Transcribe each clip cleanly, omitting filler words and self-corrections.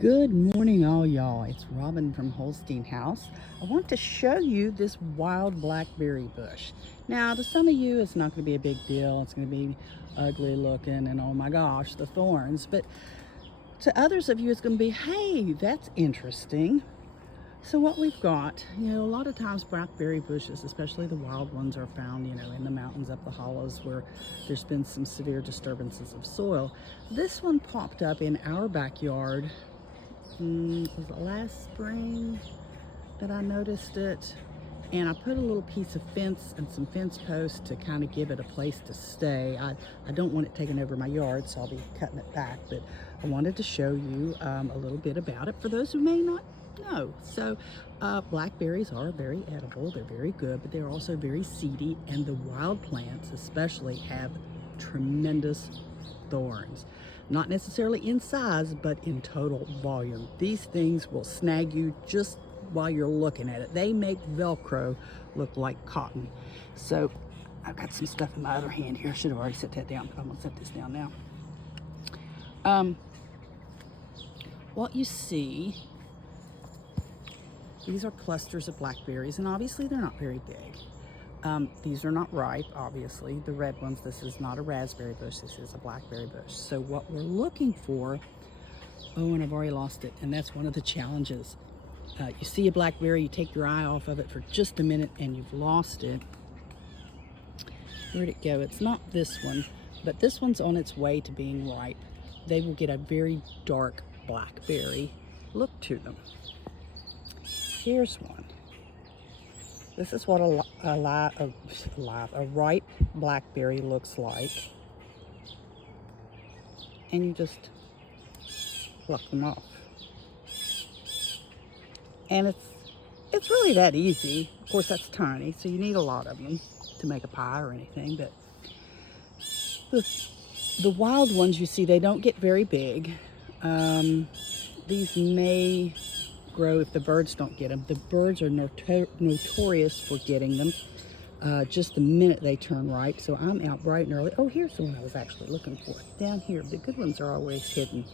Good morning, all y'all. It's Robin from Holstein House. I want to show you this wild blackberry bush. Now, to some of you, it's not going to be a big deal. It's going to be ugly looking and oh my gosh, the thorns. But to others of you, it's going to be, hey, that's interesting. So what we've got, a lot of times blackberry bushes, especially the wild ones, are found, in the mountains up the hollows where there's been some severe disturbances of soil. This one popped up in our backyard. Was it last spring that I noticed it? And I put a little piece of fence and some fence posts to kind of give it a place to stay. I don't want it taken over my yard, so I'll be cutting it back, but I wanted to show you a little bit about it for those who may not know. So blackberries are very edible, they're very good, but they're also very seedy, and the wild plants especially have tremendous thorns. Not necessarily in size, but in total volume. These things will snag you just while you're looking at it. They make Velcro look like cotton. So I've got some stuff in my other hand here. I should have already set that down, but I'm gonna set this down now. What you see, these are clusters of blackberries, and obviously they're not very big. These are not ripe, obviously. The red ones, this is not a raspberry bush, this is a blackberry bush. So what we're looking for, oh, and I've already lost it, and that's one of the challenges. You see a blackberry, you take your eye off of it for just a minute and you've lost it. Where'd it go? It's not this one, but this one's on its way to being ripe. They will get a very dark blackberry look to them. Here's one. This is what a ripe blackberry looks like. And you just pluck them off. And it's really that easy. Of course, that's tiny, so you need a lot of them to make a pie or anything. But the wild ones, you see, they don't get very big. These may grow if the birds don't get them. The birds are notorious for getting them just the minute they turn ripe. So I'm out bright and early. Oh, here's the one I was actually looking for. Down here. The good ones are always hidden.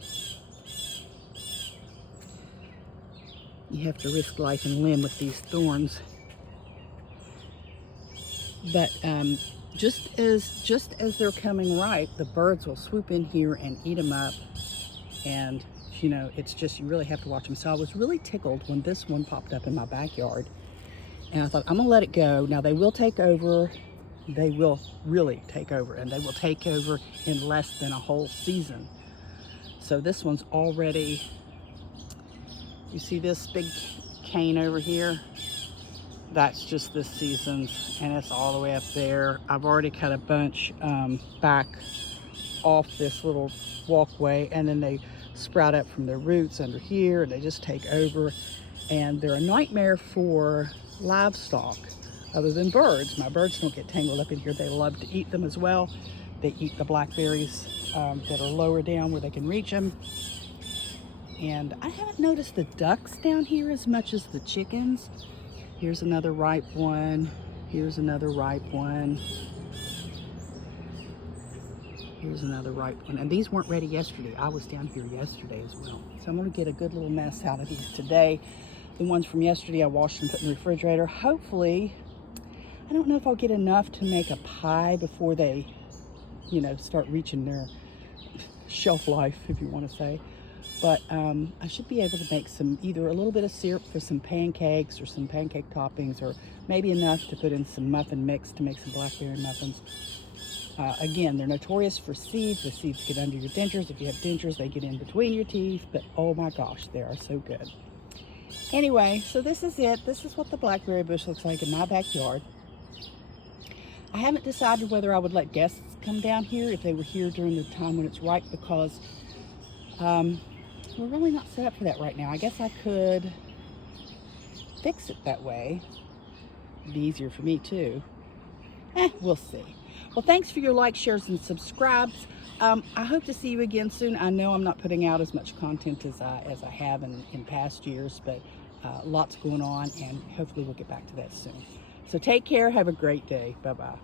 You have to risk life and limb with these thorns. But just as they're coming ripe, the birds will swoop in here and eat them up. And it's just, you really have to watch them. So I was really tickled when this one popped up in my backyard. And I thought, I'm gonna let it go. Now they will take over. They will really take over. And they will take over in less than a whole season. So this one's already, you see this big cane over here? That's just this season's, and it's all the way up there. I've already cut a bunch back off this little walkway, and then they sprout up from their roots under here, and they just take over. And they're a nightmare for livestock other than birds. My birds don't get tangled up in here. They love to eat them as well. They eat the blackberries that are lower down where they can reach them. And I haven't noticed the ducks down here as much as the chickens. Here's another ripe one. Here's another ripe one. Here's another ripe one. And these weren't ready yesterday. I was down here yesterday as well. So I'm going to get a good little mess out of these today. The ones from yesterday I washed and put in the refrigerator. Hopefully, I don't know if I'll get enough to make a pie before they, start reaching their shelf life, if you want to say. But I should be able to make either a little bit of syrup for some pancakes or some pancake toppings, or maybe enough to put in some muffin mix to make some blackberry muffins. Again, they're notorious for seeds. The seeds get under your dentures. If you have dentures, they get in between your teeth. But oh my gosh, they are so good. Anyway, so this is it. This is what the blackberry bush looks like in my backyard. I haven't decided whether I would let guests come down here if they were here during the time when it's ripe, because we're really not set up for that right now. I guess I could fix it that way. It'd be easier for me too. We'll see. Well, thanks for your likes, shares, and subscribes. I hope to see you again soon. I know I'm not putting out as much content as I have in past years, but lots going on, and hopefully we'll get back to that soon. So take care. Have a great day. Bye-bye.